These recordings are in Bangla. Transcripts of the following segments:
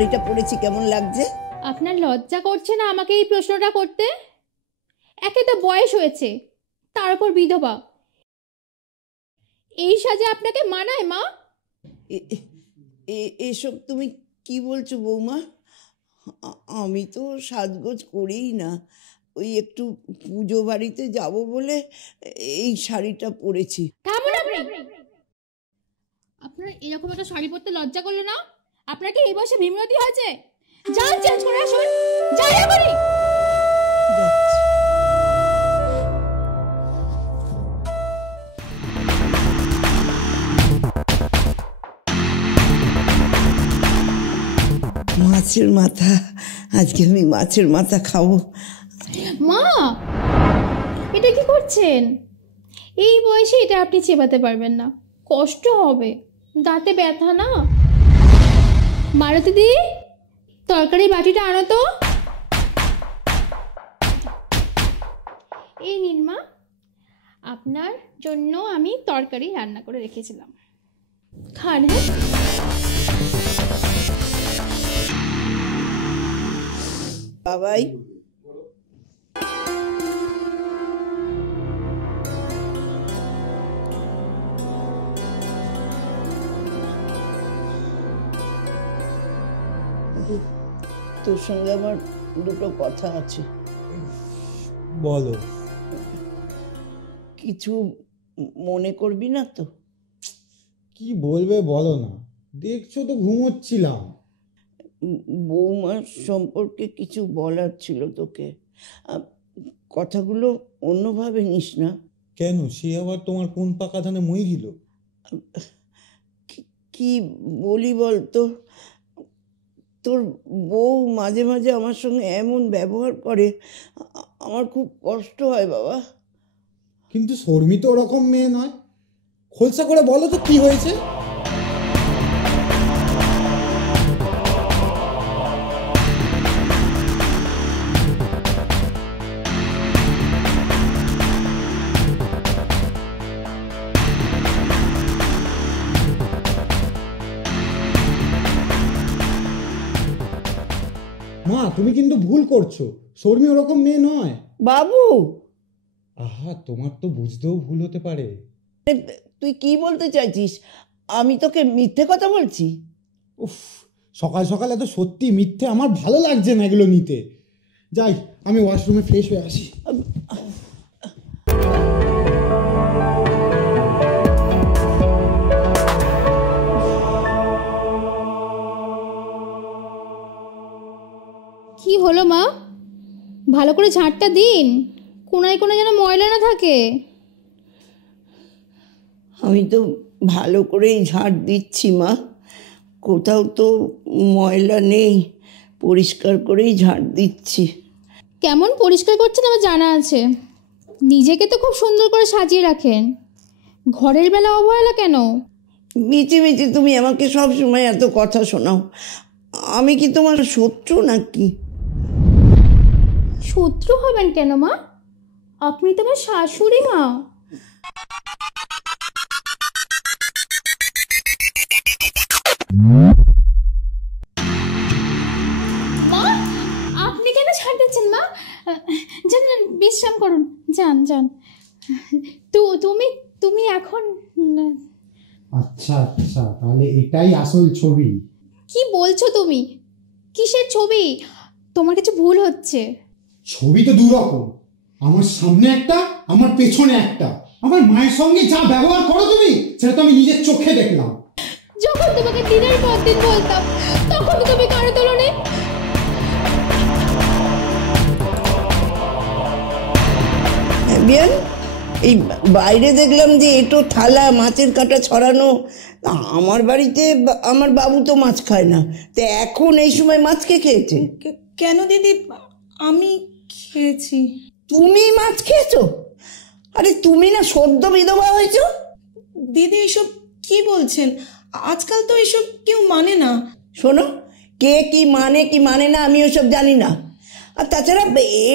শাড়িটা পরেছি কেমন লাগছে? আপনার লজ্জা করছে না আমাকে এই প্রশ্নটা করতে? একে তো বয়স হয়েছে, তার উপর বিধবা। এই সাজে আপনাকে মানায় মা? এসব তুমি কি বলছো বৌমা? আমি তো সাজগোজ করেই না, ওই একটু পুজো বাড়িতে যাব বলে এই শাড়িটা পরেছি। আপনার এরকম একটা শাড়ি পরতে লজ্জা করলো না? আপনার কি এই বয়সে ভীমরতি হয়েছে? যান চেঞ্জ করে আসুন, যাই এখনই। মাছের মাথা, আজকে আমি মাছের মাথা খাবো। মা, এটা কি করছেন? এই বয়সে এটা আপনি চেবাতে পারবেন না, কষ্ট হবে, দাঁতে ব্যথা না। মারুতি দি, তরকারি বাটিটা আনো তো। এই নিন মা, আপনার জন্য আমি তরকারি রান্না করে রেখেছিলাম, খান। হ্যাঁ, বাবাই তোর সঙ্গে আমার দুটো কথা আছে। বলো। কিছু মনে করবি না তো? কি বলবে বলো না, দেখছো তো ঘুমোচ্ছিলাম। বৌমার সম্পর্কে কিছু বলার ছিল তোকে, কথাগুলো অন্যভাবে নিস না। কেন, সে আবার তোমার কোন পাকা ধানে মই দিল? কি বলি বলতো, তোর বউ মাঝে মাঝে আমার সঙ্গে এমন ব্যবহার করে, আমার খুব কষ্ট হয় বাবা। কিন্তু শর্মি তো ওরকম মেয়ে নয়, খোলসা করে বলো তো কি হয়েছে। মা, তুমি কিন্তু ভুল করছো, শর্মি ওরকম মেয়ে নয়। বাবু, আহা, তোমার তো বুঝতেও ভুল হতে পারে। তুই কি বলতে চাইছিস? আমি তোকে মিথ্যে কথা বলছি? উফ, সকাল সকাল এত সত্যি মিথ্যে আমার ভালো লাগছে না এগুলো নিতে। যাই, আমি ওয়াশরুমে ফ্রেশ হয়ে আসি। কি হলো মা? ভালো করে ঝাঁটটা দিন, কোনায় কোনায় যেন ময়লা না থাকে। আমি তো ভালো করেই ঝাড় দিচ্ছি মা, কোথাও তো ময়লা নেই, পরিষ্কার করেই ঝাড় দিচ্ছি। কেমন পরিষ্কার করছেন আমার জানা আছে, নিজেকে তো খুব সুন্দর করে সাজিয়ে রাখেন, ঘরের বেলা অবহেলা কেন? মিচি মিচি তুমি আমাকে সব সময় এত কথা শোনাও, আমি কি তোমার শত্রু নাকি? শত্রু হবেন কেন মা? আপনি তো আমার শাশুড়ি মা। মা, আপনি কেন ছাড় দিচ্ছেন মা? যান যান, বিশ্রাম করুন, যান যান। তুমি এখন। আচ্ছা আচ্ছা, তাহলে এটাই আসল ছবি। কি বলছো তুমি? কিসের ছবি? তোমার কিছু ভুল হচ্ছে। ছবি তো দুরকম, আমার সামনে একটা, আমার পেছনে একটা। আমার মায়ের সঙ্গে যা ব্যবহার করো তুমি, সেটা তো আমি নিজের চোখে দেখলাম। যখন তোমাকে দিনের পর দিন বলতাম, তখন তুমি কারো তুলনে। বিয়ান, এই বাইরে দেখলাম যে এটো থালা মাছের কাঁটা ছড়ানো। আমার বাড়িতে আমার বাবু তো মাছ খায় না, তো এখন এই সময় মাছ কে খেয়েছে? কেন দিদি, আমি খেয়েছি। তুমি মাছ খেয়েছো? আরে তুমি না সদ্য বিধবা হয়েছো। দিদি এসব কি বলছেন? আজকাল তো এসব কেউ মানে না। শোনো, কে কি মানে না আমি ওসব জানি না। আর তাছাড়া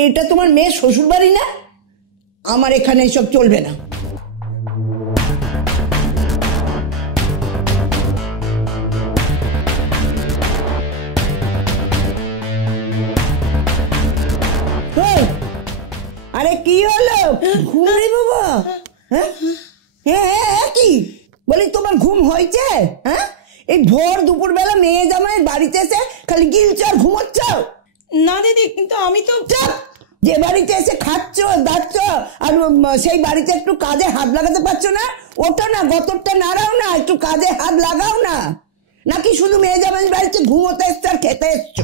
এটা তোমার মেয়ের শ্বশুর বাড়ি না, আমার এখানে এসব চলবে না। ওই, আরে কি হলো? ঘুম রে বাবা? হ্যাঁ হ্যাঁ হ্যাঁ, কি বলি, তোমার ঘুম হয়েছে? হ্যাঁ, এই ভোর দুপুরবেলা মেয়ে জামাইয়ের বাড়িতে এসে খালি গিলছ আর ঘুমোচ্ছ? না দিদি, কিন্তু আমি তো চুপ! যে বাড়িতে এসে খাচ্ছ দাচ্ছ আর সেই বাড়িতে একটু কাজে হাত লাগাতে পারছো না? ওটা না, গতরটা নাড়াও না, একটু কাজে হাত লাগাও না। নাকি শুধু মেয়ে জামাইয়ের বাড়িতে ঘুমোতে এসছো আর খেতে এসছো?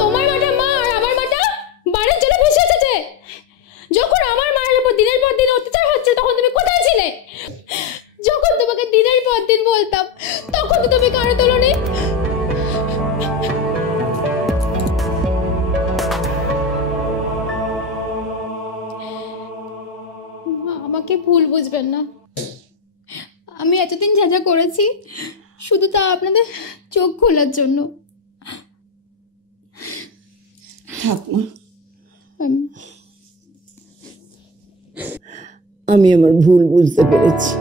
তোমার মাটা মা আর আমার মাটা বাড়ির জন্য ভেসে এসেছে। যখন আমার মায়ের উপর দিনের পর দিন অত্যাচার হচ্ছে তখন তুমি কোথায় ছিলে? যখন তোমাকে দিনের পর দিন বলতাম তখন তো তুমি কানে তোলোনি। মা, আমাকে ভুল বুঝবেন না। আমি এতদিন যা যা করেছি শুধু তা আপনাদের চোখ খোলার জন্য। থাক মা, আমি আমি আমার ভুল বুঝতে পেরেছি।